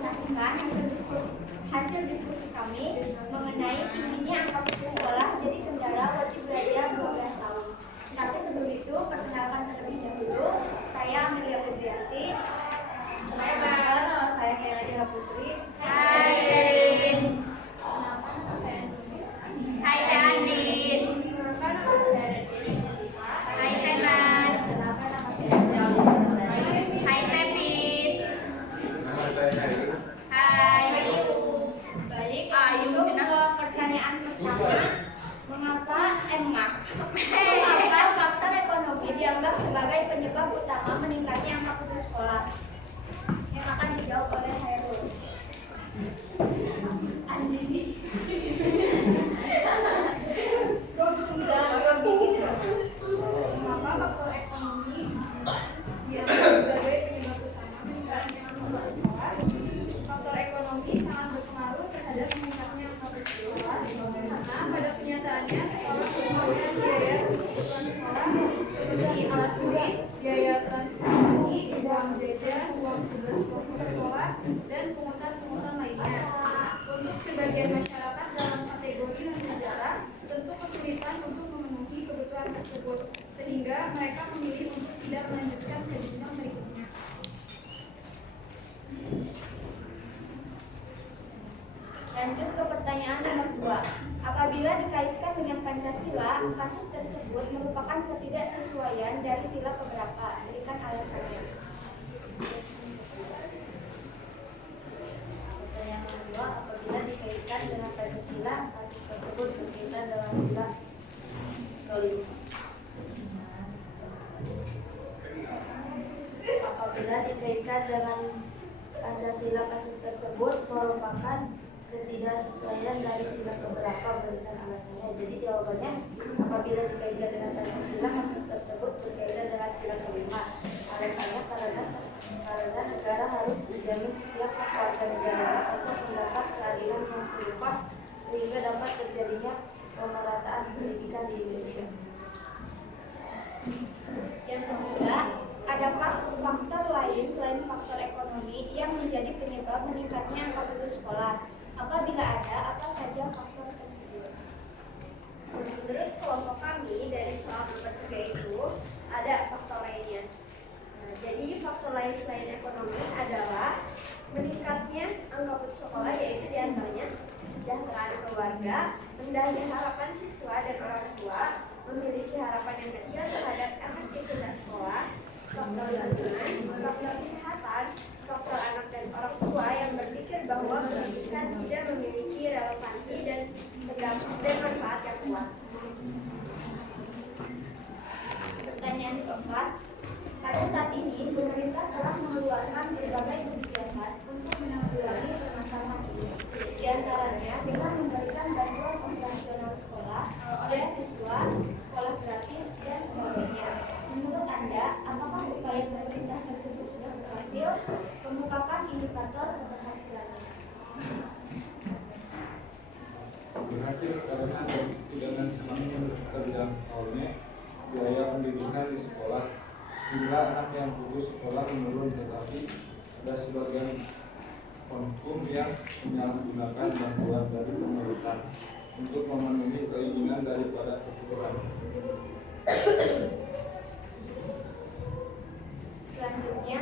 mempresentasikan hasil diskusi kami mengenai tingginya angka putus sekolah jadi kendala wajib belajar 12 tahun. Tapi sebelum itu, perkenalkan terlebih dahulu, saya Amelia Putrianti. Saya Kayla Putri. Hai Selin. Hai Teh Andin. Hai Teh Nat. Hai Teh Pit. Hai Ayu. Baik, Ayu untuk cenah. pertanyaan pertama, mengapa faktor ekonomi dianggap sebagai penyebab utama meningkatnya angka putus sekolah? Yang akan dijawab oleh Hairul. Andini. Mengapa faktor ekonomi dianggap sebagai penyebab utama meningkatnya angka putus sekolah? Faktor ekonomi sangat berpengaruh terhadap meningkatnya angka putus sekolah karena pada kenyataannya sekolah merupakan biaya kebutuhan sekolah seperti alat tulis, biaya transportasi, uang jajan, uang tugas sekolah, dan pungutan-pungutan lainnya. Untuk sebagian masyarakat dalam kategori non-sejarah, tentu kesulitan untuk memenuhi kebutuhan tersebut, sehingga mereka memilih untuk tidak melanjutkan ke jenjang berikutnya. Lanjut ke pertanyaan nomor 2. Apabila dikaitkan dengan Pancasila, kasus tersebut merupakan ketidaksesuaian dari sila keberapa? Berikan alasannya. Pertanyaan nomor 2. Apabila dikaitkan dengan Pancasila, kasus tersebut berkaitan dengan sila kelima. Apabila dikaitkan dengan Pancasila, kasus tersebut merupakan ketidaksesuaian dari sila keberapa? Berikan alasannya. Jadi jawabannya, apabila dikaitkan dengan Pancasila, kasus tersebut berkaitan dengan sila kelima. Alasannya karena negara harus menjamin setiap warga negaranya untuk mendapat keadilan yang serupa sehingga dapat terjadinya pemerataan pendidikan di Indonesia. Yang ketiga, adakah faktor lain selain faktor ekonomi yang menjadi penyebab meningkatnya angka putus sekolah? Apabila ada, apa saja faktor tersebut? Menurut kelompok kami dari soal nomor 3 itu ada faktor lainnya. Jadi faktor lain selain ekonomi adalah meningkatnya angka putus sekolah, yaitu diantaranya kesejahteraan keluarga, rendahnya harapan siswa dan orang tua, memiliki harapan yang kecil terhadap efektivitas sekolah, faktor lingkungan, faktor kesehatan, faktor anak dan orang tua yang berpikir bahwa pendidikan tidak memiliki relevansi dan manfaat yang kuat. Pertanyaan keempat, pada saat ini pemerintah telah mengeluarkan berbagai kebijakan untuk menanggulangi permasalahan ini. Di antaranya dengan memberikan bantuan operasional sekolah, beasiswa, sekolah gratis, dan sebagainya. Menurut Anda, apakah upaya pemerintah tersebut sudah berhasil? Kemukakan indikator keberhasilannya. Berhasil karena dengan semakin terjangkaunya biaya pendidikan di sekolah, jumlah anak yang putus sekolah menurun, tetapi ada sebagian hukum yang menyalahgunakan bantuan dari pemerintah untuk memenuhi keinginan daripada kebutuhan. Selanjutnya,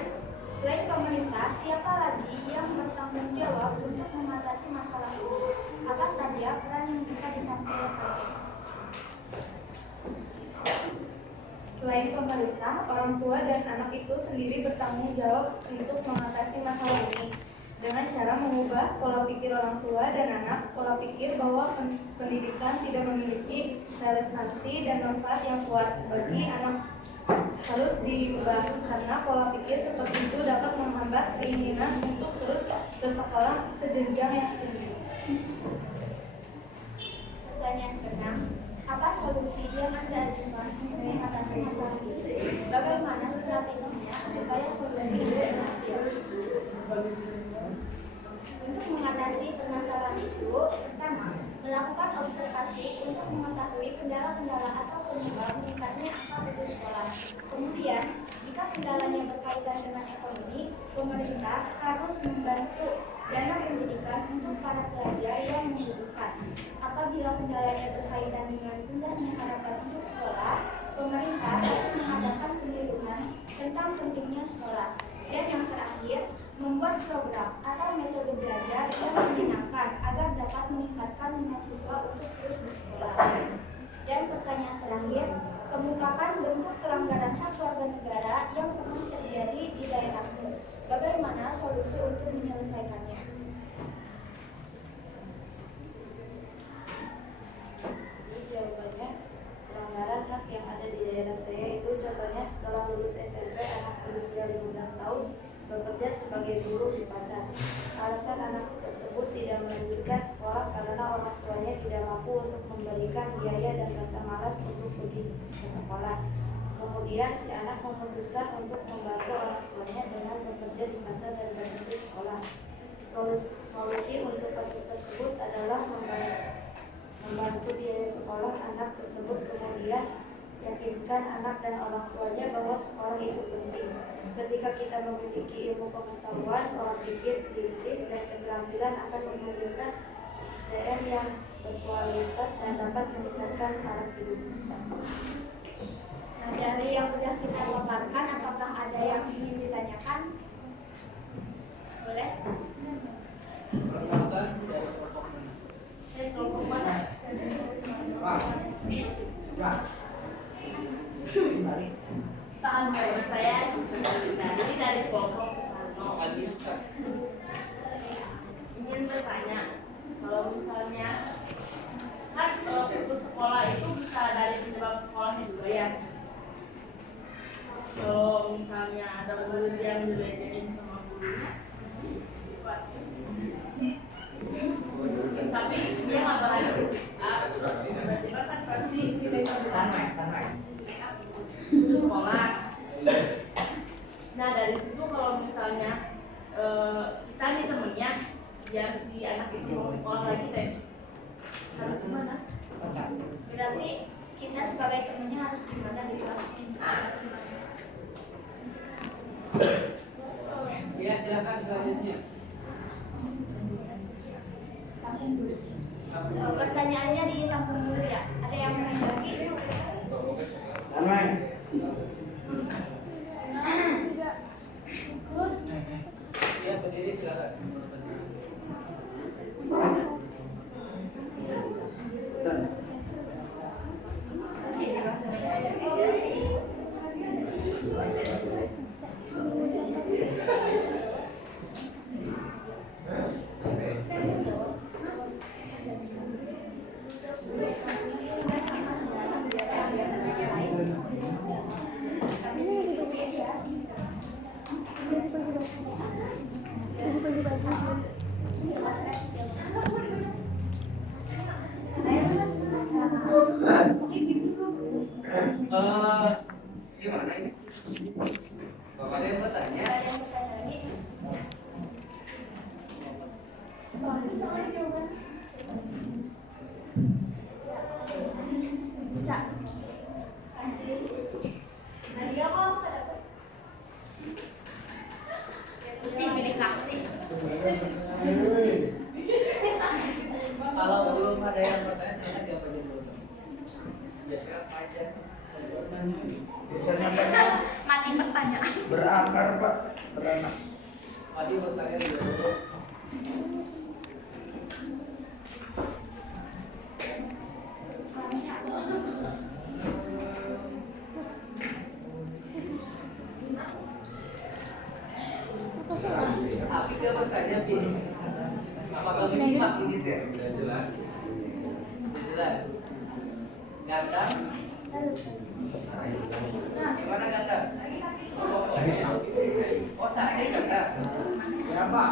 selain pemerintah, siapa lagi yang bertanggung jawab untuk mengatasi masalah ini? Apa saja peran yang bisa ditampilkan? Selain pemerintah, orang tua dan anak itu sendiri bertanggung jawab untuk mengatasi masalah ini dengan cara mengubah pola pikir orang tua dan anak, pola pikir bahwa pendidikan tidak memiliki relevansi dan manfaat yang kuat bagi anak harus diubah karena pola pikir seperti itu dapat menghambat keinginan untuk terus bersekolah ke jenjang yang tinggi. Pertanyaan ke-6, apa solusi yang Anda ajukan untuk mengatasi masalah ini? Bagaimana strateginya supaya solusi itu berhasil? Untuk mengatasi permasalahan itu, pertama, melakukan observasi untuk mengetahui kendala-kendala atau penyebab meningkatnya angka putus sekolah. Kemudian, jika Jika kendalanya berkaitan dengan ekonomi, pemerintah harus membantu dana pendidikan untuk para pelajar yang membutuhkan. Apabila kendalanya berkaitan dengan rendahnya harapan untuk sekolah, pemerintah harus mengadakan penyuluhan tentang pentingnya sekolah. Dan yang terakhir, membuat program atau metode belajar yang menyenangkan agar dapat meningkatkan minat siswa untuk terus bersekolah. Dan pertanyaan terakhir, kemukakan bentuk pelanggaran hak warga negara yang pernah terjadi di daerahmu. Bagaimana solusi untuk menyelesaikannya? Ini jawabannya, pelanggaran hak yang ada di daerah saya itu contohnya setelah lulus SMP anak berusia 15 tahun bekerja sebagai buruh di pasar. Alasan anak tersebut tidak melanjutkan sekolah karena orang tuanya tidak mampu untuk memberikan biaya dan rasa malas untuk pergi ke sekolah. Kemudian si anak memutuskan untuk membantu orang tuanya dengan bekerja di pasar dan berhenti sekolah. Solusi untuk kasus tersebut adalah membantu biaya sekolah anak tersebut, kemudian yakinkan anak dan orang tuanya bahwa sekolah itu penting. Ketika kita memiliki ilmu pengetahuan, pola pikir kritis, dan keterampilan akan menghasilkan SDM yang berkualitas dan dapat meningkatkan taraf hidup. Nah, dari yang sudah kita paparkan, apakah ada yang ingin ditanyakan? Boleh? Saya kelompok mana? Tahan dari saya dari kelompok Soekarno. Ingin bertanya, kalau misalnya kan putus sekolah itu bisa dari penyebab sekolahnya juga ya. Kalau misalnya ada guru yang diledekin sama gurunya, tapi dia nggak berhasil, tiba-tiba kan pasti putus sekolah. Nah dari situ kalau misalnya kita nih temennya biar si anak itu mau sekolah lagi teh harus gimana? Berarti kita sebagai temannya harus gimana di kelas? Ya, silakan selanjutnya. Pertanyaannya ditampung dulu ya. Ada yang mau nanya lagi? Ya, berdiri silakan. Gimana ini? Bapak ada yang bertanya? Ada yang bertanya lagi? Cak. Nadia kok nggak dapat? Pilih kasih. Kalau belum ada yang bertanya, silakan jawab aja dulu. Biasanya apa aja? Biasanya banyak Mati pertanyaan. berakar Pak, beranak. Tadi bertanya dulu. Tapi dia bertanya begini, apakah menyimak ini teh? Sudah jelas. Sudah jelas. Ganteng? Gimana ganteng? Oh sakit ganteng? Siapa?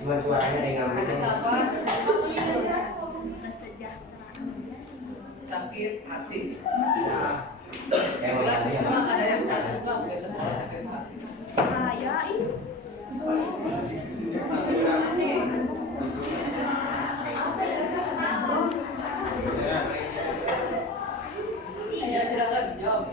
Cuma suaranya dengan Sakit apa? Sakit hati. Jelas memang ada yang sakit nggak? Bukan semua sakit hati. Saya ini. Ya silakan jawab.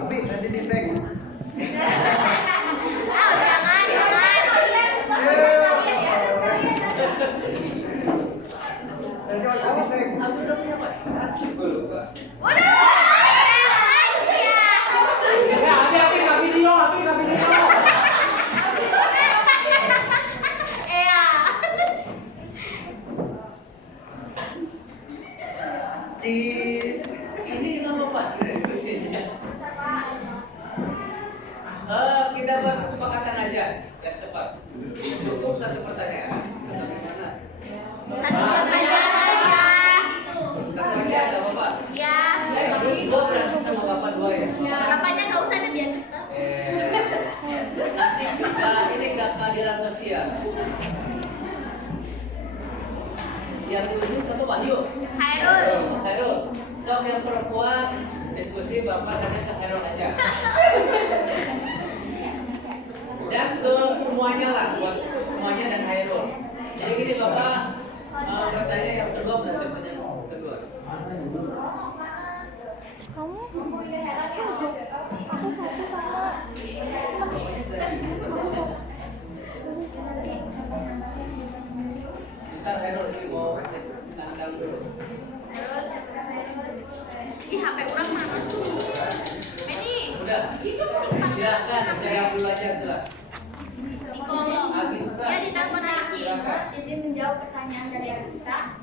Abi, nanti di tag. Nanti apa tag? Aku udah punya pacar. Cheese. Ini nama apa diskusinya? Kita buat kesepakatan aja, yang cepat. Cukup satu pertanyaan. Satu pertanyaan aja. Satu aja, ada apa? Ya. Dua berarti sama bapak dua ya. Bapaknya nggak usah deh biar cepat. Nanti kita ini nggak kehadiran sosial. Yang dulu siapa Wahyu? Hairul. So yang perempuan diskusi bapak tanya ke Hairul aja. Dan ke semuanya lah, buat semuanya dan Hairul. Jadi gini bapak bertanya yang kedua berarti pertanyaan kedua. Ntar Hairul ini mau tanggal dulu. Ih, HP orang mana sih? Ini. Udah. Silakan, saya dulu aja tuh. Di kolom. Agista. Ya, ditelepon aja, Ci. Izin menjawab pertanyaan dari Agista.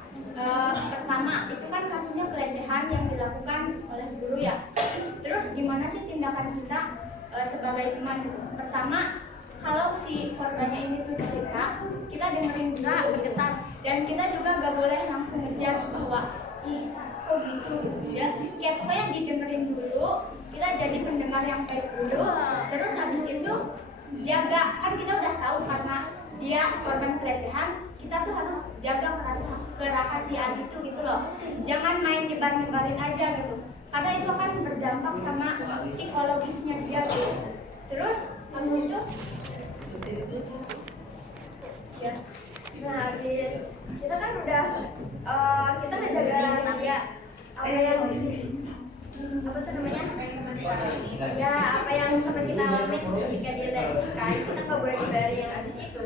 Pertama, itu kan kasusnya pelecehan yang dilakukan oleh guru ya. Terus gimana sih tindakan kita sebagai teman? Pertama, kalau si korbannya ini tuh cerita, kita dengerin dulu getar, dan kita juga gak boleh langsung ngejudge bahwa ih kok gitu ya. Kayak pokoknya didengerin dulu, kita jadi pendengar yang baik dulu. Terus habis itu jaga, kan kita udah tahu karena dia korban pelecehan, kita tuh harus jaga kerahasiaan itu gitu loh. Jangan main nyebar-nyebarin aja gitu, karena itu akan berdampak sama psikologisnya dia gitu. Terus habis itu ya, nah habis kita kan udah kita ngejaga rahasia apa yang apa tuh namanya ya, apa yang pernah kita alami ketika dia dilecehkan, kita nggak boleh dibayarin. Habis itu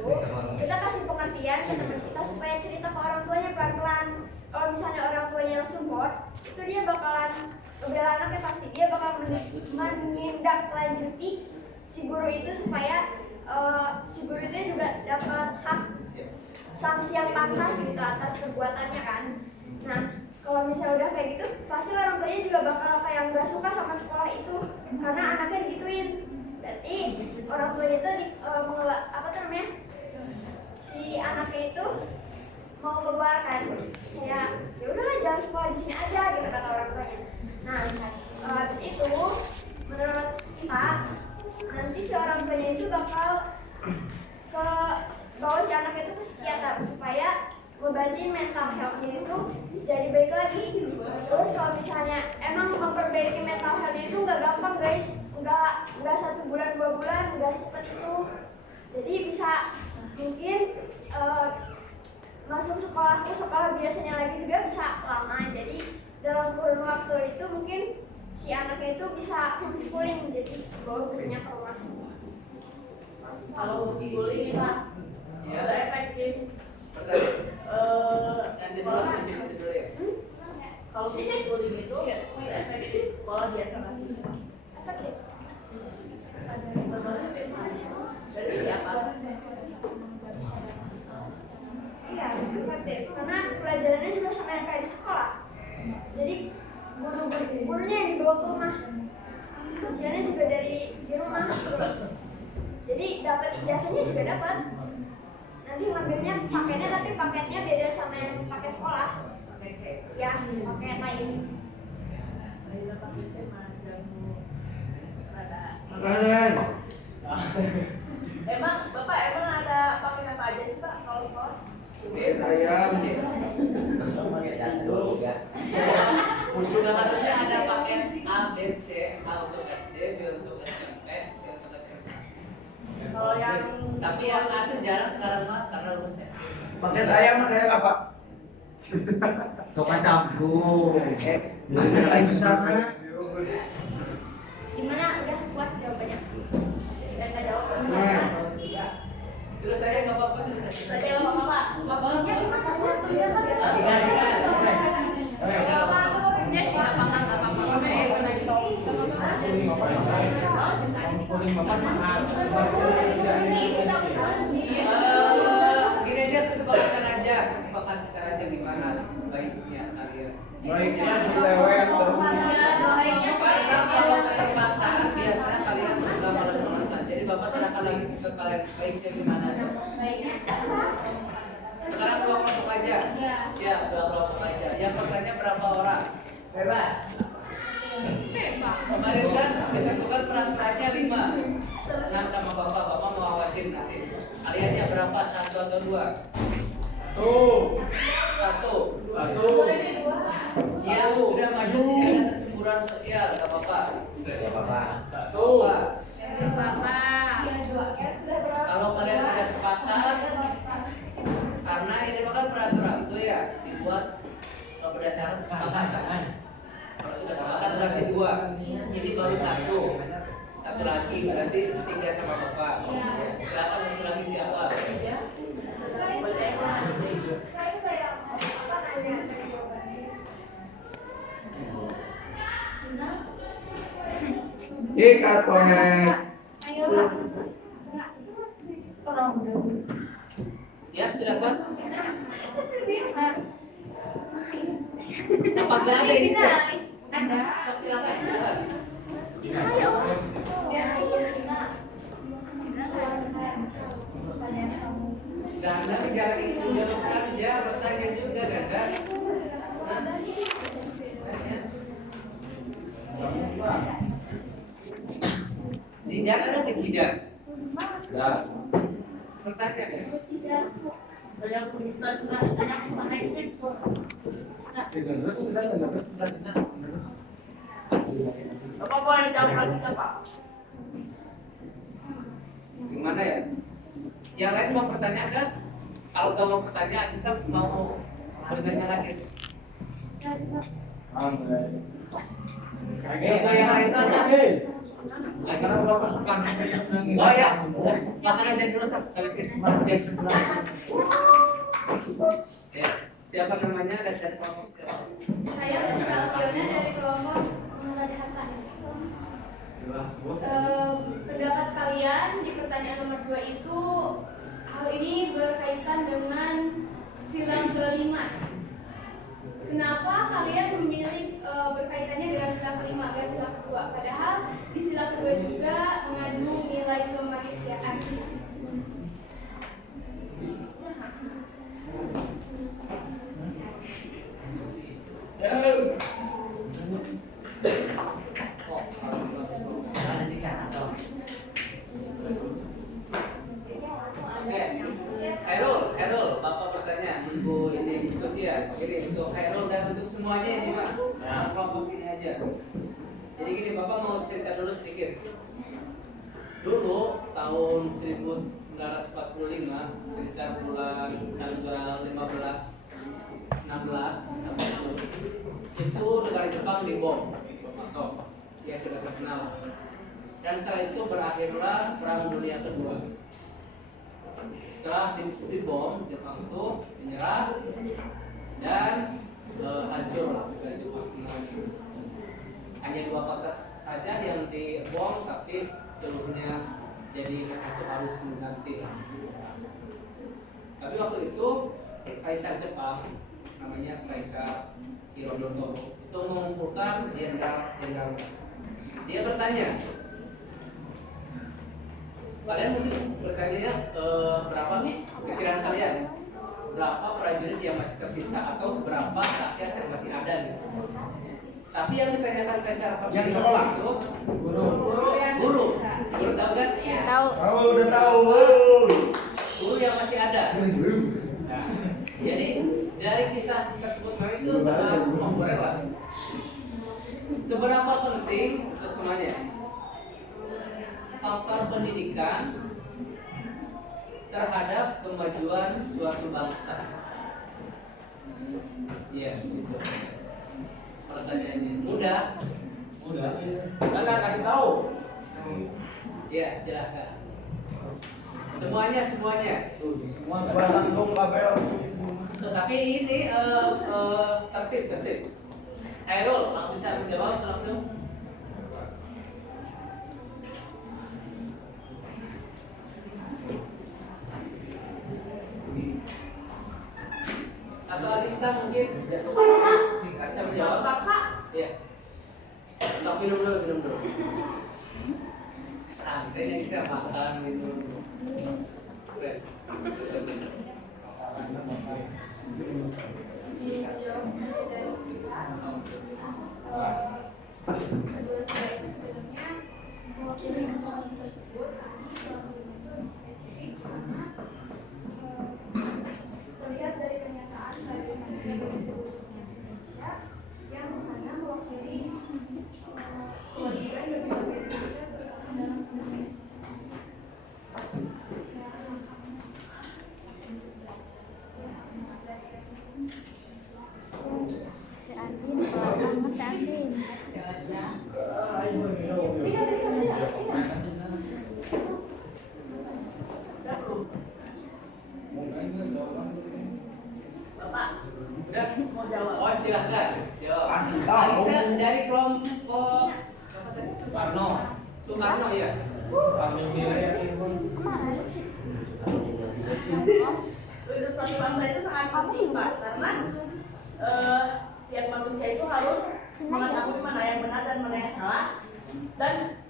kita kasih pengertian ke teman kita supaya cerita ke orang tuanya pelan-pelan. Kalau misalnya orang tuanya yang support, itu dia bakalan ngebela anaknya, pasti dia bakal menindaklanjuti si guru itu supaya si guru itu juga dapat hak sanksi yang pantas gitu atas perbuatannya kan. Nah, kalau misalnya udah kayak gitu, pasti orang tuanya juga bakal kayak nggak suka sama sekolah itu karena anaknya digituin. Berarti orang tuanya itu apa tuh namanya, si anaknya itu mau keluar kan, ya udahlah jangan sekolah di sini aja gitu kata orang tuanya. Nah, habis itu menurut kita nanti si orang tuanya itu bakal ke bawa si anaknya itu ke psikiater supaya ngebantuin mental health-nya itu jadi baik lagi. Terus kalau misalnya emang memperbaiki mental health-nya itu nggak gampang guys, nggak 1 bulan 2 bulan, nggak secepat itu. Jadi bisa mungkin masuk sekolah biasanya lagi juga bisa lama. Jadi dalam kurun waktu itu mungkin si anaknya itu bisa homeschooling, jadi bawa gurunya ke rumah. Kalau homeschooling Pak, udah efektif. Nanti dulu di sini dulu ya. Kalau homeschooling itu efektif sekolah biasa nggak sih? Efektif. Dari siapa? Iya, efektif. Karena pelajarannya juga sama yang kayak di sekolah. Jadi gurunya yang dibawa ke rumah, ujiannya juga di rumah. Jadi dapat ijazahnya juga dapat. nanti ngambilnya paketnya tapi paketnya beda sama yang paket sekolah. Ya, paket lain. Makanan. Emang Bapak ada paket apa aja sih Pak kalau sekolah? Paket ayam. Sudah harusnya ada paket A, B, C, A untuk SD, B untuk SMP, C untuk SMA. Kalau yang Tapi yang A itu jarang sekarang mah karena lulus SD. Paket ayam ada yang apa? Toka campur. Ayam sana. Gimana? Udah puas jawabannya? Dan nggak jawab? Terus saya nggak apa-apa terus saya. saya nggak apa-apa Pak. Apa-apa. Ya gimana? Waktunya kan ya. Ya sih, nggak apa-apa. Gini aja kesepakatan kita aja gimana baiknya kalian. Baiknya selewet terus. Karena kalau keterpaksaan biasanya kalian suka malas-malasan. Jadi Bapak serahkan lagi ke kalian baiknya gimana. Sekarang 2 kelompok aja. Siap, 2 kelompok aja. Yang bertanya berapa orang? Bebas. Kemarin kan ditentukan peraturannya 5. Tenang sama Bapak mau awasin nanti. Kaliannya berapa? 1 atau 2? 1. Yang sudah maju tidak ada kesemburan sosial, gak apa-apa. Kalau kalian sudah sepakat, karena ini bukan peraturan itu ya dibuat berdasarkan kesepakatan. Kalau sudah sepakat berarti 2. Ini baru 1 lagi berarti 3 sama Bapak. Silakan satu lagi siapa? Ikat korek. Ya, silakan. Apa gak ada ini? Ada. Silakan. Silakan. Ayo. Ganda jangan itu jawab saja, bertanya juga Ganda. Zidan ada tidak? Ya. Bertanya. Bapak boleh jawab lagi nggak Pak? Gimana ya? Yang lain mau bertanya kan? Kalau kamu mau bertanya, Isa mau bertanya lagi. Yang lain tanya. Lagi Bapak suka oh ya, makan aja dulu ya. Siapa namanya dan dari kelompok siapa? Saya Rizka Fiona dari kelompok Mengenai Harta. Pendapat kalian di pertanyaan nomor 2 itu hal ini berkaitan dengan sila kelima. Kenapa kalian memilih berkaitannya dengan sila kelima, gak sila kedua? Padahal di sila kedua juga mengandung nilai kemanusiaan. Hairul, Bapak bertanya, Ibu ini diskusi ya. Jadi untuk Hairul dan untuk semuanya ini Pak, kelompok ini aja. Jadi gini, Bapak mau cerita dulu sedikit. Dulu tahun 1945, sekitar bulan tanggal 15, 16, itu negara Jepang dibom, atom. Ya sudah terkenal. Dan setelah itu berakhirlah Perang Dunia Kedua. Setelah dibom, Jepang itu menyerah dan hancur negara Jepang semuanya. Hanya 2 kota saja yang dibom, tapi seluruhnya jadi itu harus mengganti. Tapi waktu itu Kaisar Jepang namanya Kaisar Hirohito itu mengumpulkan jenderal-jenderal. Dia bertanya, Kalian mungkin bertanya berapa pikiran kalian? Berapa prajurit yang masih tersisa atau berapa rakyat yang masih ada gitu? Tapi yang ditanyakan ke siapa? Yang sekolah. Itu Guru. Guru tahu kan? Tahu. Tahu, udah tahu. Guru yang masih ada. Nah, jadi dari kisah tersebut itu sangat populer lah. Seberapa penting untuk semuanya faktor pendidikan terhadap kemajuan suatu bangsa? Iya, gitu. Pertanyaannya mudah sih. Kan nggak kasih tahu. Iya, silahkan. Semuanya. Semua Bergantung kabel. tapi ini tertib. Hairul, kamu bisa menjawab langsung? Atau Alista mungkin bisa menjawab? Bapak. Iya. Stop, minum dulu. Santai kita makan gitu. Kedua slide itu sebenarnya mewakili informasi tersebut, tapi itu spesifik karena terlihat dari pernyataan dari mahasiswa Indonesia Indonesia yang mana mewakili kewajiban bagi warga Indonesia terutama dalam pendidikan. Si Andin banget Andin. Bapak, udah mau jawab? Oh, silahkan. Jawab. Kasih tahu. Alisa dari kelompok Soekarno ya. Untuk suatu bangsa itu sangat penting Pak, karena setiap manusia itu harus mengetahui mana yang benar dan mana yang salah, dan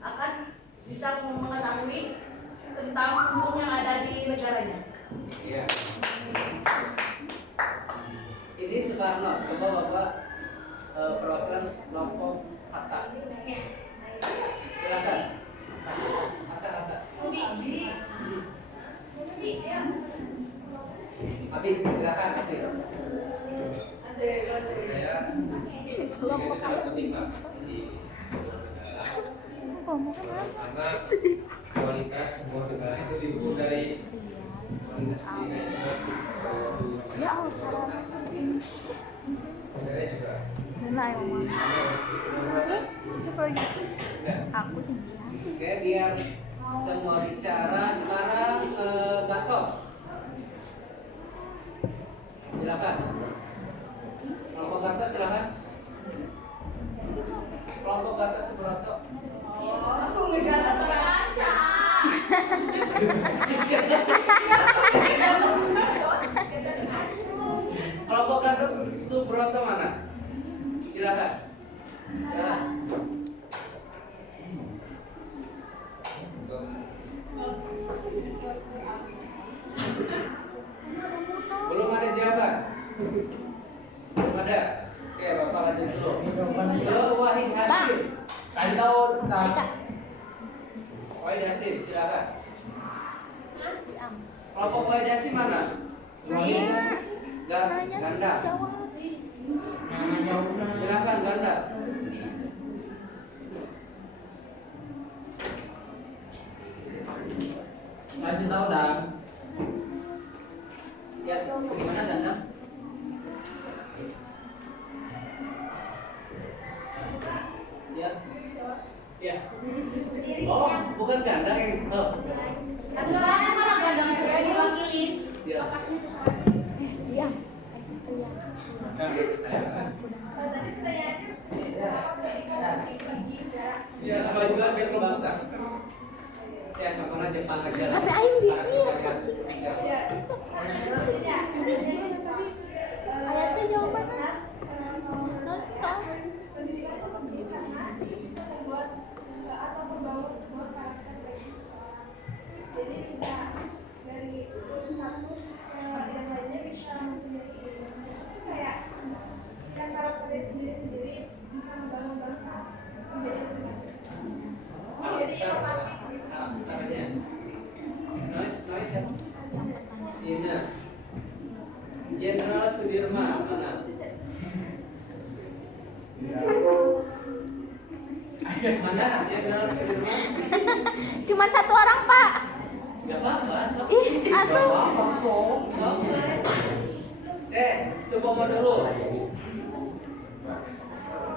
akan bisa mengetahui tentang hukum yang ada di negaranya. Iya. Ini Soekarno. Coba Bapak perwakilan kelompok Hatta. Silakan. Hatta. Abi, silakan Abi. Saya kelompok sangat penting Pak. Karena kualitas sebuah negara itu diukur dari kualitas pendidikan juga. Ya Allah, salah. Saya juga. Benar ya mama. Terus siapa lagi? Aku sih. Oke, biar semua bicara sekarang Gatot. Silakan. Kelompok Gatot silakan. Kelompok Gatot Subroto. Aku nggak terbaca. Kelompok Gatot Subroto mana? Silakan. Ya. Belum ada jawaban? Belum ada? Oke, Bapak lanjut dulu. Ke Wahid Hasim. Kasih tahu tentang Wahid Hasim, silakan. Kelompok Wahid Hasim mana? Ganda. Silakan Ganda. kasih tahu dan Ya, gimana Ganda? Ya. Ya. Oh, bukan Ganda yang Soalnya orang gandang juga diwakili. Ya. Iya. Ya, kemajuan suatu bangsa. Ya, contohnya Jepang aja. Tapi aing di sini searching. Ayatnya jawaban kan? Nanti soal. Pendidikan itu penting karena bisa membuat atau membangun sebuah karakter bagi seseorang. Jenderal Sudirman mana? Mana Jenderal Sudirman? Cuman satu orang, Pak. Gak apa-apa. Sok. Ih, atuh. Sok. Supomo dulu.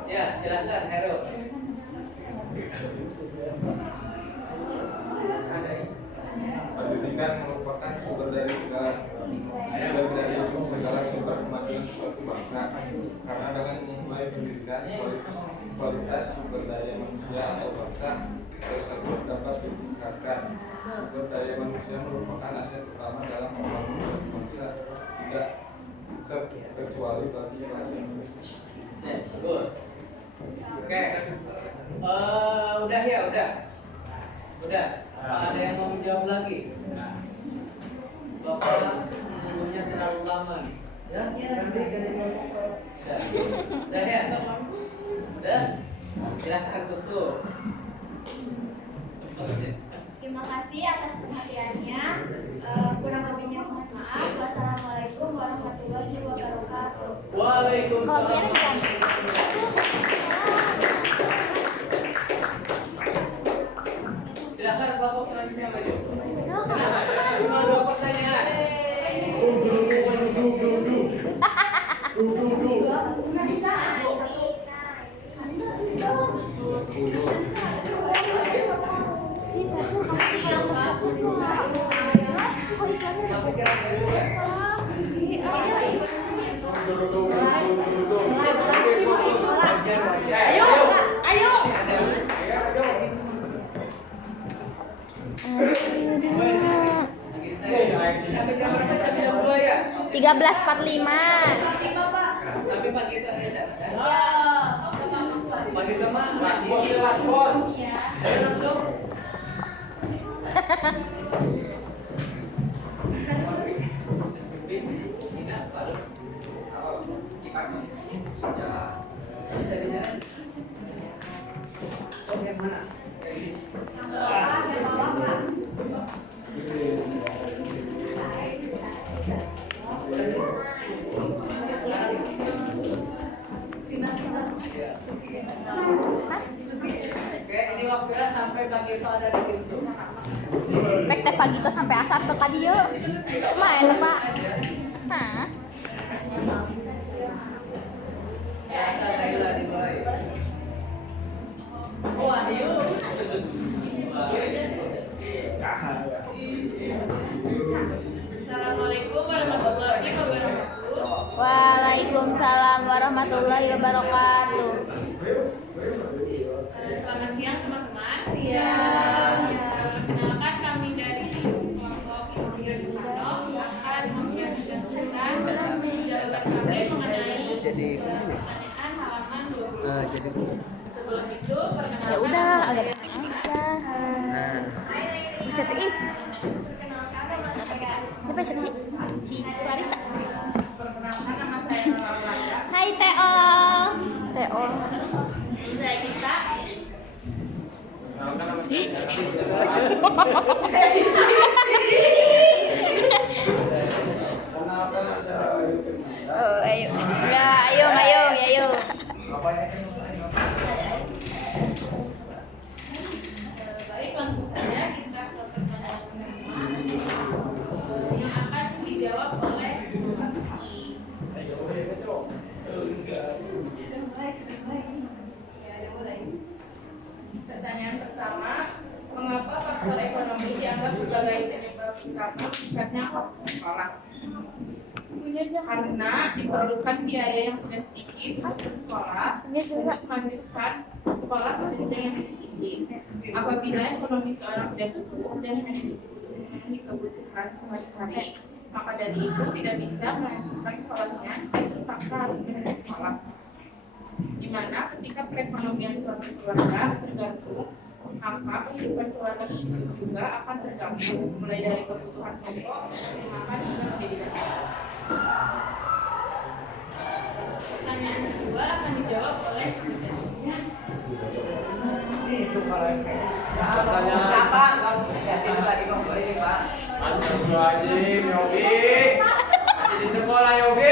Ya, silakan Hero. Pendidikan merupakan sumber dari segala sumber kemajuan suatu bangsa. Karena dengan memulai pendidikan, kualitas sumber daya manusia atau bangsa tersebut dapat ditingkatkan. Sumber daya manusia merupakan aset utama dalam pembangunan bangsa, tidak terkecuali bagi bangsa Indonesia. Bagus. Oke. Udah ya, udah. Udah. Ada yang mau menjawab lagi? Bapak menunggunya terlalu lama nih. Ya, nanti Udah ya? Udah? Silahkan tutup. Terima kasih atas perhatiannya. Kurang lebihnya mohon maaf. Wassalamualaikum warahmatullahi wabarakatuh. Waalaikumsalam. Silakan kelompok selanjutnya maju. Cuma 2 pertanyaan. Tapi kira-kira juga. Ayo. Sampai jam berapa? Sampai jam 2 ya? 13.45. Tapi pagi itu ada sana kan? Pagi itu mah las bos. Ayo langsung. Bisa dinyalain? Oh, yang mana? Oke, ini waktunya sampai pagi itu ada di pintu. Rek teh pagi tuh sampai asar tuh ka dieu. Kumaha eta, Pak? Hah? Ya, Laila dimulai. Wahyu. Assalamualaikum warahmatullahi wabarakatuh. Waalaikumsalam warahmatullahi wabarakatuh. Selamat siang teman-teman. Siang. Perkenalkan kami dari kelompok Insinyur Soekarno akan mempresentasikan jawaban kami mengenai pertanyaan halaman 20. Sebelum itu perkenalkan. Ya udah, agak aja. Bisa tuh ih. Siapa sih? Si Clarissa. Perkenalkan nama saya Laura. Hai Teo. Teo. Saya Gita. Oh, ayo. Udah, ayo. Baik, langsung saja kita ke pertanyaan pertama yang akan dijawab oleh pertanyaan pertama, mengapa faktor ekonomi dianggap sebagai penyebab utama meningkatnya sekolah? Karena diperlukan biaya yang tidak sedikit untuk sekolah untuk melanjutkan sekolah ke jenjang yang lebih tinggi. Apabila ekonomi seorang tidak cukup dan hanya memenuhi kebutuhan sehari-hari, maka dari itu tidak bisa melanjutkan sekolahnya dan terpaksa harus berhenti sekolah. Di mana ketika perekonomian suatu keluarga terganggu, maka kehidupan keluarga tersebut juga akan terganggu, mulai dari kebutuhan pokok seperti makan hingga pendidikan. Pertanyaan kedua akan dijawab oleh itu kalau yang kayak Pertanyaan apa? Kamu tadi ngomong ini, Pak. Astagfirullahaladzim, Yogi. Masih di sekolah, Yogi.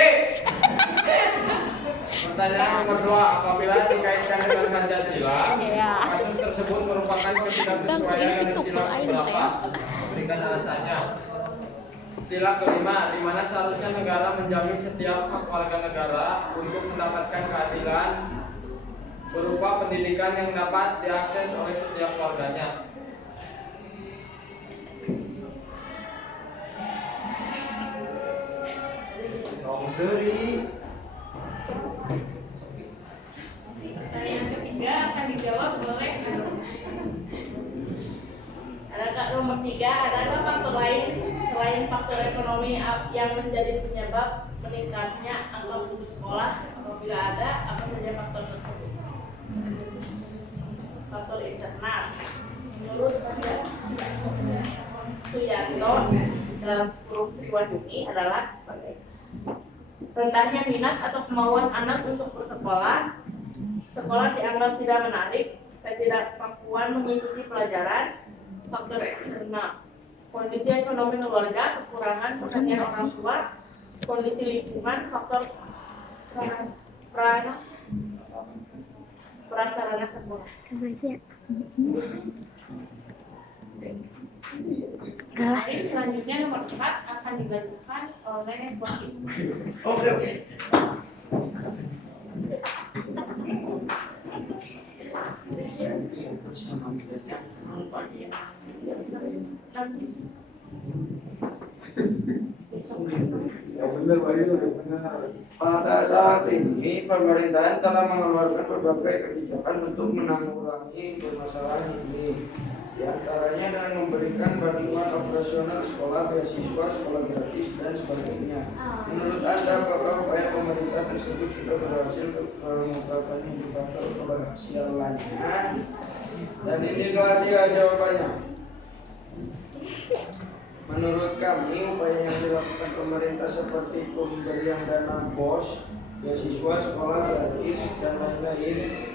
Pertanyaan nomor 2, apabila dikaitkan dengan Pancasila, Iya. kasus tersebut merupakan ketidaksesuaian dengan sila keberapa? Berikan alasannya. Sila kelima, di mana seharusnya negara menjamin setiap hak warga negara untuk mendapatkan keadilan berupa pendidikan yang dapat diakses oleh setiap warganya. Dong seri. Pertanyaan ketiga akan dijawab oleh Adakah nomor 3, adakah faktor lain selain faktor ekonomi yang menjadi penyebab meningkatnya angka putus sekolah? Apabila ada, apa saja faktor tersebut? Faktor internal. Menurut Suyanto dalam kurung sebuah ini adalah sebagai rendahnya minat atau kemauan anak untuk bersekolah, sekolah dianggap tidak menarik, ketidakmampuan mengikuti pelajaran, faktor eksternal, kondisi ekonomi keluarga, kekurangan perhatian orang tua, kondisi lingkungan, faktor prasarana sekolah. Baik, selanjutnya nomor 4 akan dibacakan oleh Wahid. Oke. Ya benar Pak, itu benar. Pada saat ini, pemerintahan telah mengeluarkan berbagai kebijakan untuk menanggulangi permasalahan ini. Di antaranya dengan memberikan bantuan operasional sekolah, beasiswa, sekolah gratis, dan sebagainya. Menurut Anda, apakah upaya pemerintah tersebut sudah berhasil mengungkapkan indikator keberhasilannya? Dan inilah dia jawabannya. Menurut kami, upaya yang dilakukan pemerintah seperti pemberian dana BOS, beasiswa, sekolah gratis, dan lain-lain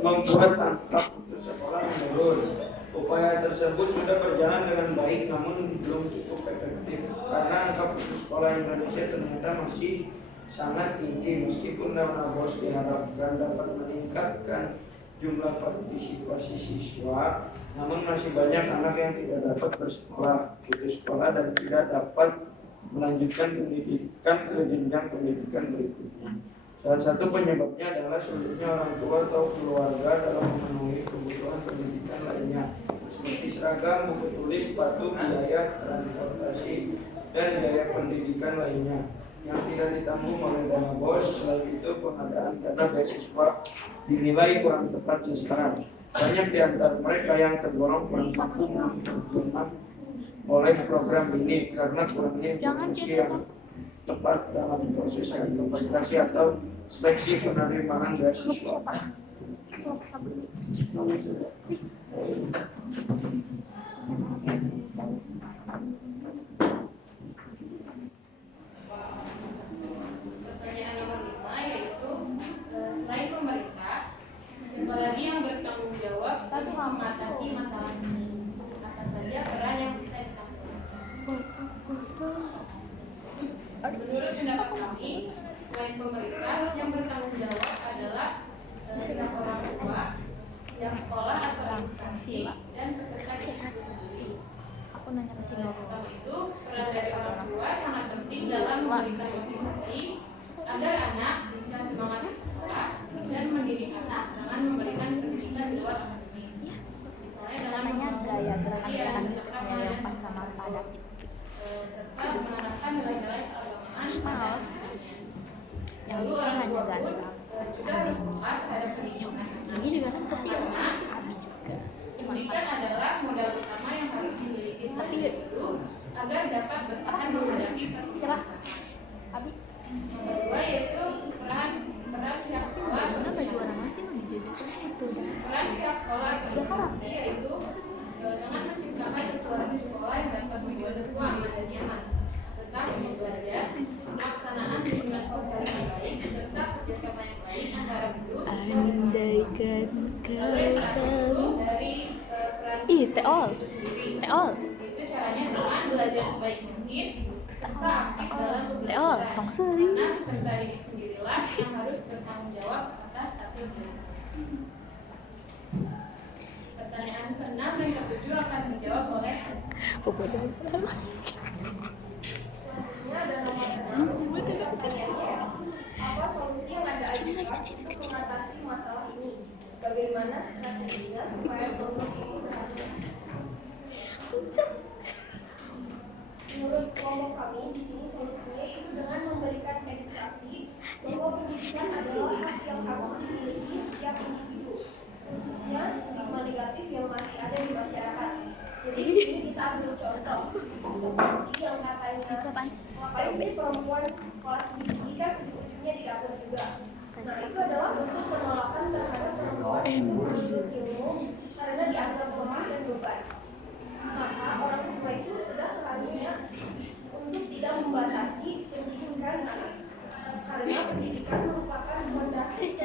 membuat angka putus sekolah menurun. Upaya tersebut sudah berjalan dengan baik, namun belum cukup efektif karena angka putus sekolah Indonesia ternyata masih sangat tinggi. Meskipun dana BOS diharapkan dapat meningkatkan jumlah partisipasi siswa, namun masih banyak anak yang tidak dapat bersekolah, putus sekolah, dan tidak dapat melanjutkan pendidikan ke jenjang pendidikan berikutnya. Salah satu penyebabnya adalah sulitnya orang tua atau keluarga dalam memenuhi kebutuhan pendidikan lainnya, seperti seragam, buku tulis, sepatu, biaya transportasi, dan biaya pendidikan lainnya yang tidak ditanggung oleh dana BOS. Selain itu, pengadaan dana beasiswa dinilai kurang tepat sasaran. Banyak di antara mereka yang tergolong kurang mampu menggunakan oleh program ini karena kurangnya informasi yang tepat dalam proses administrasi atau seleksi penerimaan beasiswa. Pertanyaan nomor 5 yaitu selain pemerintah, siapa lagi yang bertanggung jawab untuk mengatasi masalah ini? Apa saja peran yang bisa dilakukan? Menurut pendapat kami, selain pemerintah, yang bertanggung jawab adalah yang orang tua, yang sekolah atau instansi, dan peserta didik itu sendiri. Aku nanya ke si Nurul. Karena itu, peran dari orang tua sangat penting dalam memberikan motivasi agar anak bisa semangat di sekolah dan mendidik anak dengan memberikan pendidikan di luar akademis. Misalnya dengan Namanya gaya gerakan-gerakan gerakan yang pas sama pada serta menanamkan nilai-nilai keagamaan pada Males. Yang lalu bisa orang hanya tua pun ganteng. juga harus paham terhadap pendidikan anak. Ini juga kan kecil. Karena Abi juga. pendidikan adalah modal utama yang harus dimiliki Tapi setiap guru agar dapat bertahan menghadapi perkembangan. Abi, Nomor 2 yaitu peran pihak sekolah karena baju warna macam yang dijajakan itu. peran pihak sekolah atau instansi yaitu dengan menciptakan situasi sekolah yang dapat membuat siswa aman dan nyaman, tetap untuk belajar, pelaksanaan hubungan sosial yang baik, serta kerjasama yang baik antara guru dan Andaikan lalu yang terakhir itu dari peran Ih, teol. itu sendiri, Teol. yaitu cara caranya dengan belajar sebaik mungkin, serta aktif dalam Teo, pembelajaran. langsung. Karena peserta didik sendirilah yang harus bertanggung jawab atas hasil belajar. Pertanyaan ke-6 dan ke-7 akan dijawab oleh Selanjutnya ada nomor 6. Pertanyaannya, apa solusi yang Anda ajukan untuk mengatasi masalah ini? Bagaimana strateginya supaya solusi ini berhasil? Menurut kelompok kami, di sini solusinya itu dengan memberikan edukasi bahwa pendidikan adalah hak yang harus dimiliki setiap individu, khususnya stigma negatif yang masih ada di masyarakat. Jadi di sini kita ambil contoh seperti yang katanya, ngapain sih perempuan sekolah tinggi kan ujung-ujungnya di dapur juga. Nah itu adalah bentuk penolakan terhadap perempuan yang menuntut ilmu karena dianggap lemah dan beban. Maka orang tua itu sudah seharusnya untuk tidak membatasi pendidikan anak, karena pendidikan merupakan fondasi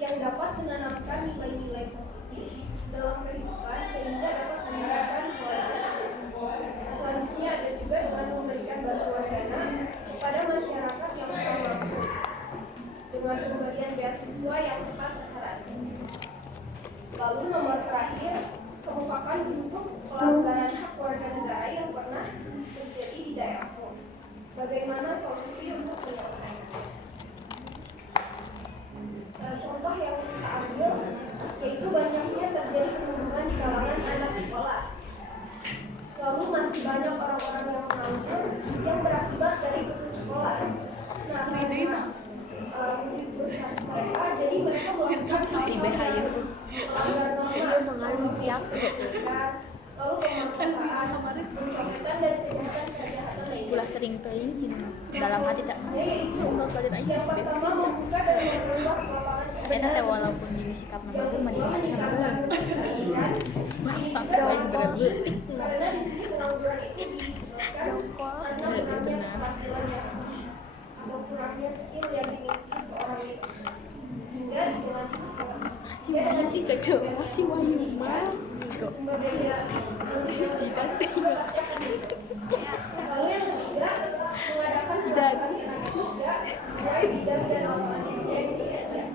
yang dapat menanamkan nilai-nilai positif dalam kehidupan sehingga dapat meningkatkan kualitas hidup. Selanjutnya ada juga dengan memberikan bantuan dana kepada masyarakat yang kurang mampu dengan pemberian beasiswa yang tepat sasaran. Lalu nomor terakhir, kemukakan bentuk pelanggaran hak warga negara yang pernah terjadi di daerahmu. Bagaimana solusi untuk menyelesaikannya? Contoh yang kita ambil yaitu banyaknya terjadi pembunuhan di kalangan anak sekolah. Lalu masih banyak orang-orang yang menganggur yang berakibat dari putus sekolah. Nah, karena wujud proses mereka, jadi mereka melakukan hal-hal yang melanggar norma, lalu pemerkosaan, pencopetan dan kejahatan lainnya. Ulah sering teuing sih dalam hati tak. Yang pertama membuka dan memperluas lapangan Eta teh walaupun di sikap nama mandi-mandi sampai paling berleutik karena di sini pengangguran itu disebabkan karena kurangnya keterampilan yang atau kurangnya skill yang dimiliki seorang itu hingga dengan masih wayu kecil masih wayu mah sumber daya manusia juga pasti akan lalu yang ketiga mengadakan pelatihan yang tidak sesuai bidang dan alternatifnya yang disediakan.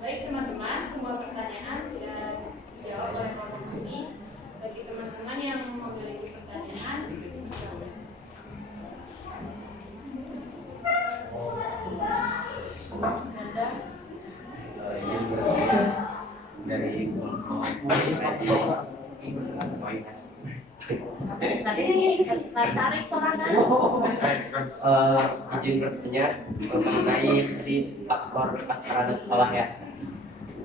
Baik teman-teman, semua pertanyaan sudah dijawab oleh kelompok ini. Bagi teman-teman yang memiliki pertanyaan, dari izin bertanya mengenai tadi faktor prasarana sekolah ya.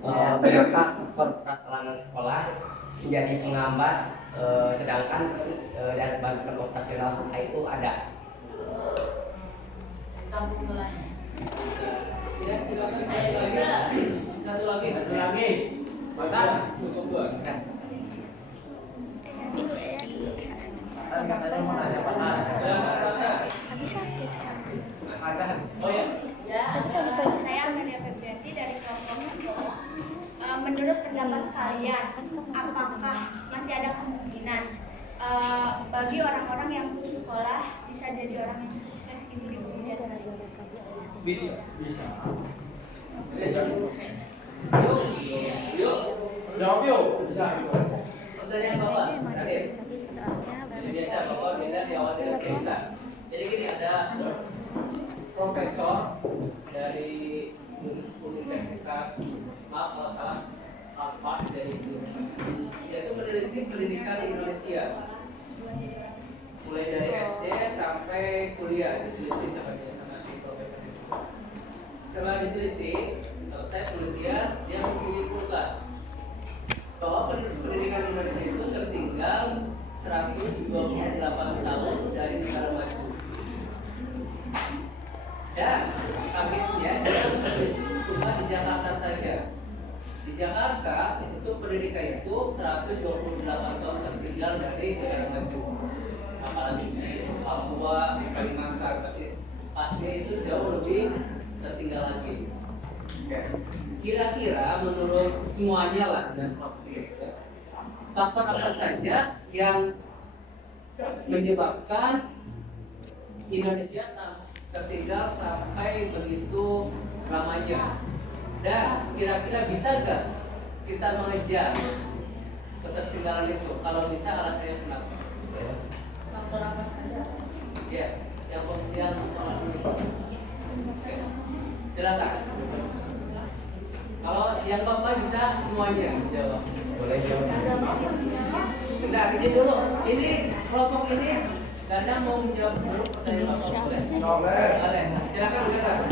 Mengapa faktor prasarana sekolah menjadi penghambat sedangkan dari bantuan operasional sekolah itu ada? Satu lagi. Mata cukup dua. Katanya mau nanya apa? Oh ya. Saya Amelia Febrianti dari kelompok 10. Menurut pendapat kalian, apakah masih ada kemungkinan bagi orang-orang yang putus sekolah bisa jadi orang yang sukses gitu di kemudian hari? Bisa. Yuk. Jawab yuk. Bisa. Pertanyaan Bapak, Raden. Biasa Bapak kita di awal dari cerita. Jadi gini, ada profesor dari Universitas, maaf kalau salah, Harvard dari Indonesia. Dia itu meneliti pendidikan di Indonesia, mulai dari SD sampai kuliah diteliti sama dia sama si profesor itu. Setelah diteliti, selesai penelitian, dia menyimpulkan bahwa pendidikan Indonesia itu tertinggal 128 tahun dari negara maju. Dan kagetnya dia meneliti cuma di Jakarta saja. Di Jakarta itu pendidikan itu 128 tahun tertinggal dari negara maju. Apalagi di Papua, Kalimantan, pastinya itu jauh lebih tertinggal lagi. Kira-kira menurut semuanya lah dan faktor apa saja yang menyebabkan Indonesia tertinggal sampai begitu lamanya, dan kira-kira bisa nggak kita mengejar ketertinggalan itu? Kalau bisa, alasannya kenapa? Faktor apa saja? Ya, yang kemudian jelaskan. Kalau yang Bapak bisa semuanya jawab. Boleh jawab. Bentar, izin dulu. Ini kelompok ini kadang mau menjawab dulu pertanyaan Bapak, boleh? Boleh. Silakan, silakan.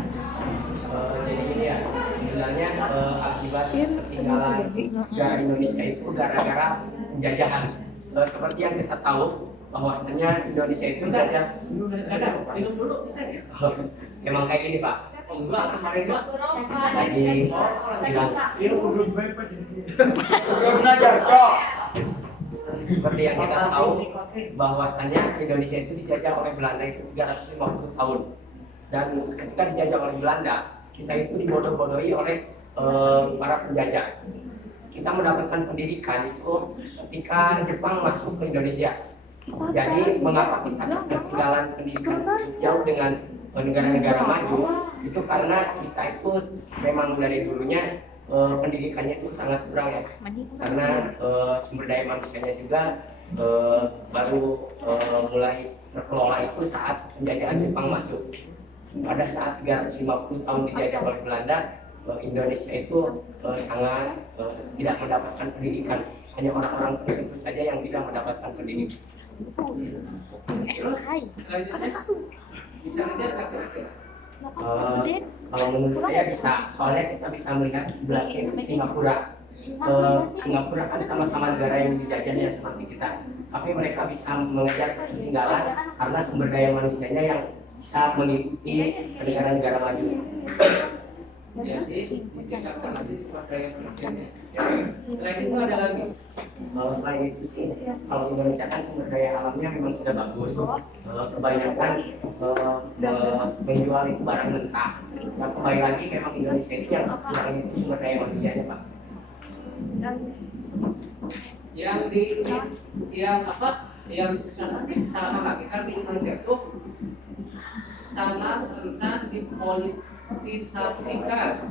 Jadi gini ya, sebenarnya akibat ketinggalan negara Indonesia itu gara-gara penjajahan. Seperti yang kita tahu bahwasanya Indonesia itu dijajah. Minum dulu bisa ya? Emang kayak gini Pak. Enggak, kemarin Pak Lagi bilang seperti yang kita tahu bahwasanya Indonesia itu dijajah oleh Belanda itu 350 tahun. Dan ketika dijajah oleh Belanda, kita itu dibodoh-bodohi oleh para penjajah. Kita mendapatkan pendidikan itu ketika Jepang masuk ke Indonesia. Jadi mengapa kita ketinggalan pendidikan jauh dengan negara-negara maju? Itu karena kita itu memang dari dulunya pendidikannya itu sangat kurang ya. Karena sumber daya manusianya juga baru mulai terkelola itu saat penjajahan Jepang masuk. Pada saat 350 tahun dijajah oleh Belanda, Indonesia itu sangat tidak mendapatkan pendidikan. Hanya orang-orang tertentu saja yang bisa mendapatkan pendidikan. Terus selanjutnya bisa lihat kira-kira. Kalau menurut saya bisa, soalnya kita bisa melihat belakang Singapura. Singapura kan sama-sama negara yang dijajahnya seperti kita, tapi mereka bisa mengejar ketinggalan karena sumber daya manusianya yang bisa mengikuti negara-negara maju. Jadi ditingkatkan lagi sumber daya manusianya. Selain itu ada lagi. Selain itu sih, kalau Indonesia kan sumber daya alamnya memang sudah bagus. Kebanyakan menjual itu barang mentah. Nah, kembali lagi memang Indonesia itu yang kurang itu sumber daya manusianya Pak. Yang disalahkan lagi kan di Indonesia itu sangat rentan dipolitisasikan.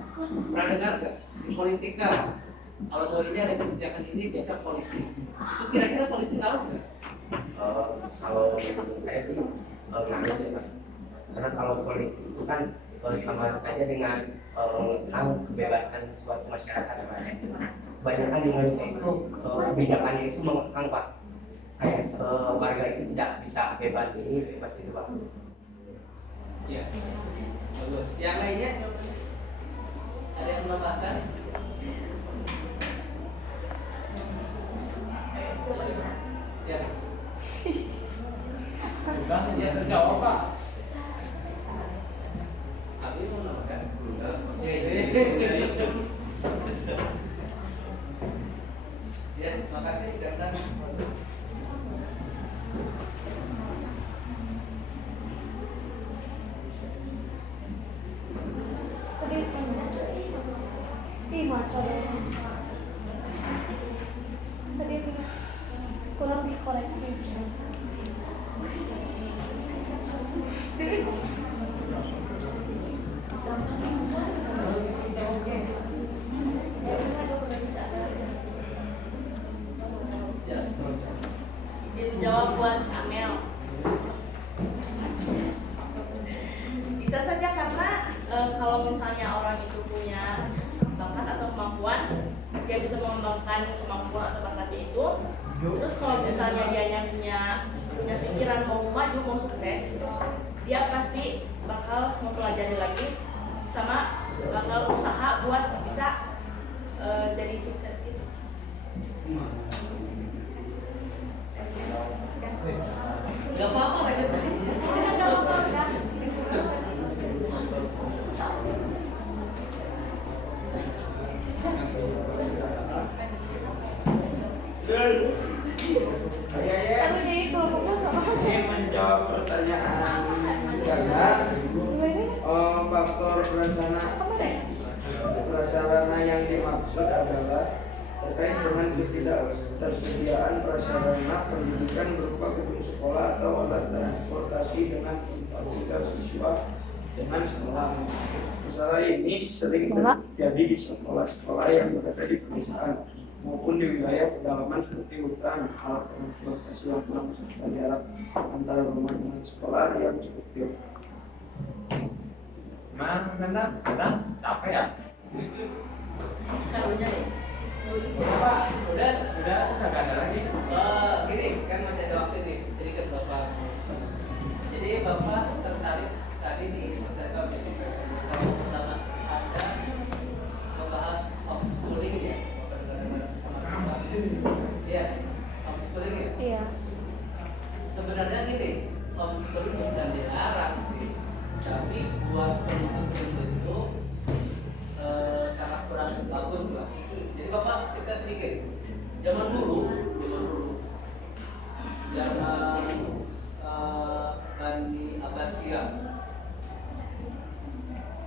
Pernah dengar nggak? Dipolitikan. Kalau ini ada kebijakan ini bisa politik. Itu kira-kira politik harus nggak? Kalau saya sih nggak harus ya Pak. Karena kalau politik itu kan sama saja dengan mengekang kebebasan suatu masyarakat Pak. Kebanyakan di Indonesia itu kebijakannya itu mengekang Pak. Kayak warga itu tidak bisa bebas ini, bebas itu Pak. Ya, bagus. Yang lainnya ada yang menambahkan? Ya. Sudah, ya terjawab Pak. Tapi mau menambahkan? Ya, terima kasih datang. Tadi kurang dikoreksi. Jawab buat Amel. Bisa saja karena kalau misalnya orang itu punya bakat atau kemampuan, dia bisa mengembangkan kemampuan atau bakatnya itu. Terus kalau misalnya dia punya pikiran mau maju, mau sukses, dia pasti bakal mempelajari lagi sama bakal usaha buat bisa jadi sukses gitu. Gak apa-apa, lanjut aja. Ini menjawab pertanyaan karena faktor prasarana yang dimaksud adalah terkait dengan ketidaktersediaan prasarana pendidikan berupa gedung sekolah atau alat transportasi dengan kapasitas siswa dengan sekolah. Masalah ini sering terjadi di sekolah-sekolah yang berada di pedesaan maupun di wilayah pedalaman seperti hutan. Alat transportasi yang kurang serta jarak antara rumah dengan sekolah yang cukup jauh. Mas, benar, capek ya? Karunya ya. Udah kagak ada lagi. Gini kan masih ada waktu nih. Jadi ke bapak. Jadi bapak tertarik tadi di materi kami kalau pertama ada membahas homeschooling ya. Iya, homeschooling ya. Iya. Sebenarnya gini, homeschooling bukan dilarang sih, tapi buat penuntut itu sangat kurang bagus lah. Jadi bapak cerita sedikit. Zaman dulu Bani Abbasiyah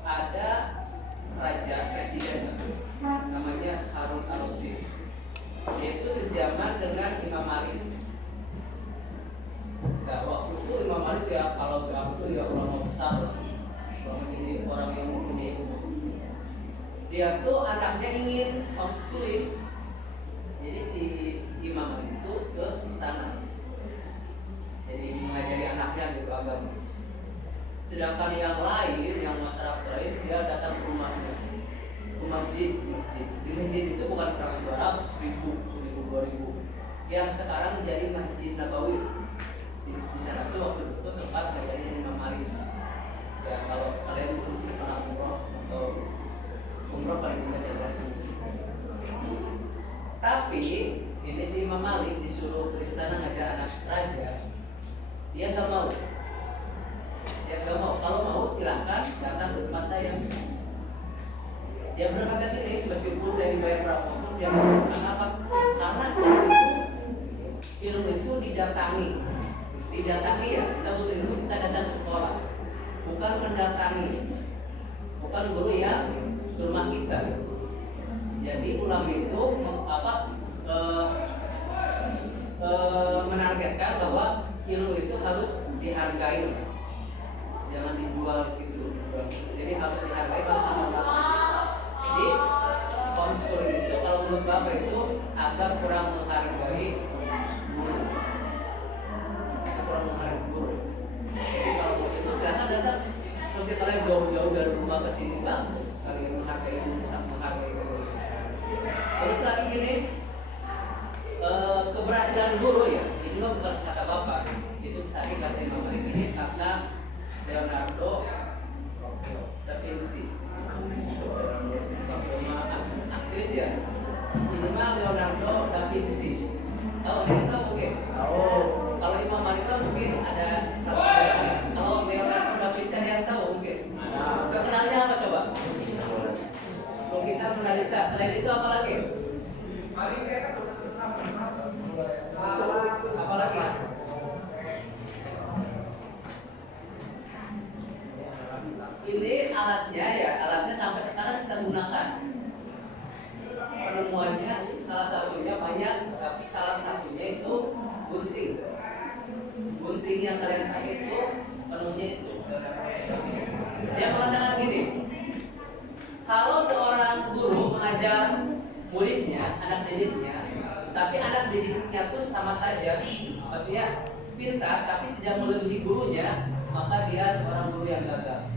ada raja presiden namanya Harun al-Rasyid. Dia itu sejaman dengan Imam Malik. Nah, waktu itu Imam Malik ya kalau sekarang itu ya ulama besar, orang yang mempunyai ilmu. Dia tuh anaknya ingin homeschooling, jadi si Imam Malik itu ke istana, jadi mengajari anaknya gitu agama. Sedangkan yang lain, yang masyarakat lain, dia datang ke rumahnya, ke masjid. Di masjid itu bukan 100, 200, 1000, 2000, yang sekarang menjadi Masjid Nabawi. Di sana tuh waktu itu tempat ngajarnya Imam Malik. Ya kalau kalian mesti pernah umroh atau umroh paling tidak saya berarti. Tapi ini si Imam Malik disuruh ke istana ngajar anak raja, dia nggak mau. Kalau mau silahkan datang ke tempat saya. Dia berkata gini, meskipun saya dibayar berapapun, dia berkata apa? Karena ilmu itu didatangi ya. Kita butuh ilmu, kita datang ke sekolah, bukan mendatangi, bukan guru yang ke rumah kita. Jadi ulama itu menargetkan bahwa ilmu itu harus dihargai, jangan dijual gitu. Jadi harus dihargai kalau anak-anak. Jadi homeschooling itu kalau menurut bapak itu agak kurang menghargai guru. Jadi kalau itu silahkan datang. Seperti kalian jauh-jauh dari rumah ke sini bagus. Kalian menghargai guru. Terus lagi gini, keberhasilan guru ya. Ini mah bukan kata bapak. Itu tadi kata Imam Malik, ini kata Leonardo da Vinci. Aktris ya. Ini mah Leonardo da Vinci. Tahu kita mungkin? Tahu. Kalau Imam Malik mungkin ada salah. Kalau Leonardo da Vinci ada yang tahu mungkin. Terkenalnya apa coba? Lukisan Mona Lisa. Selain itu apa lagi? Apa lagi? Ini alatnya sampai sekarang kita gunakan. Penemuannya salah satunya banyak, tapi salah satunya itu gunting. Gunting yang kalian pakai itu penuhnya itu. Dia mengatakan gini, kalau seorang guru mengajar muridnya, anak didiknya, tapi anak didiknya itu sama saja, maksudnya pintar tapi tidak melebihi gurunya, maka dia seorang guru yang gagal.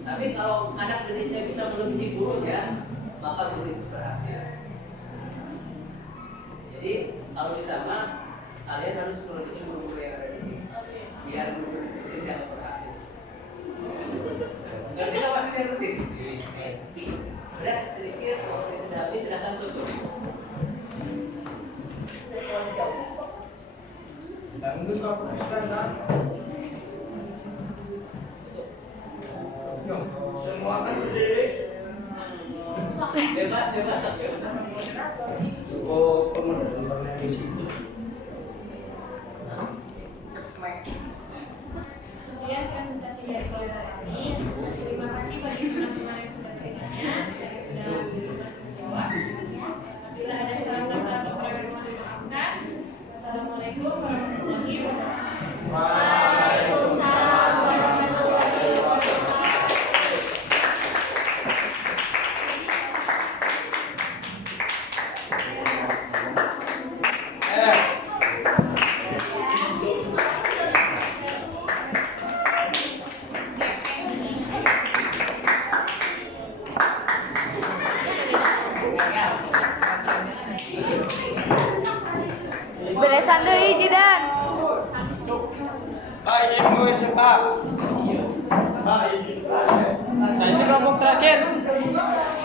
Tapi kalau anak didiknya bisa melebihi gurunya, maka guru itu berhasil. Jadi kalau bisa mah kalian harus melebihi guru-guru yang ada di sini, biar guru di sini yang berhasil. Dan kita masih yang rutin. Udah sedikit, waktu sudah habis, silahkan tutup. Semua akan berdiri. Bebas. Oh, pemenang di situ. Sekian presentasi dari kelompok kami. Terima kasih bagi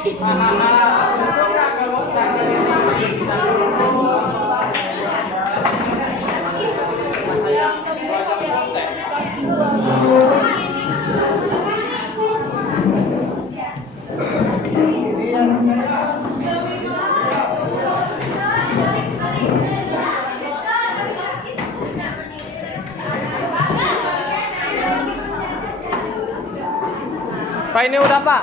Pak ini udah Pak?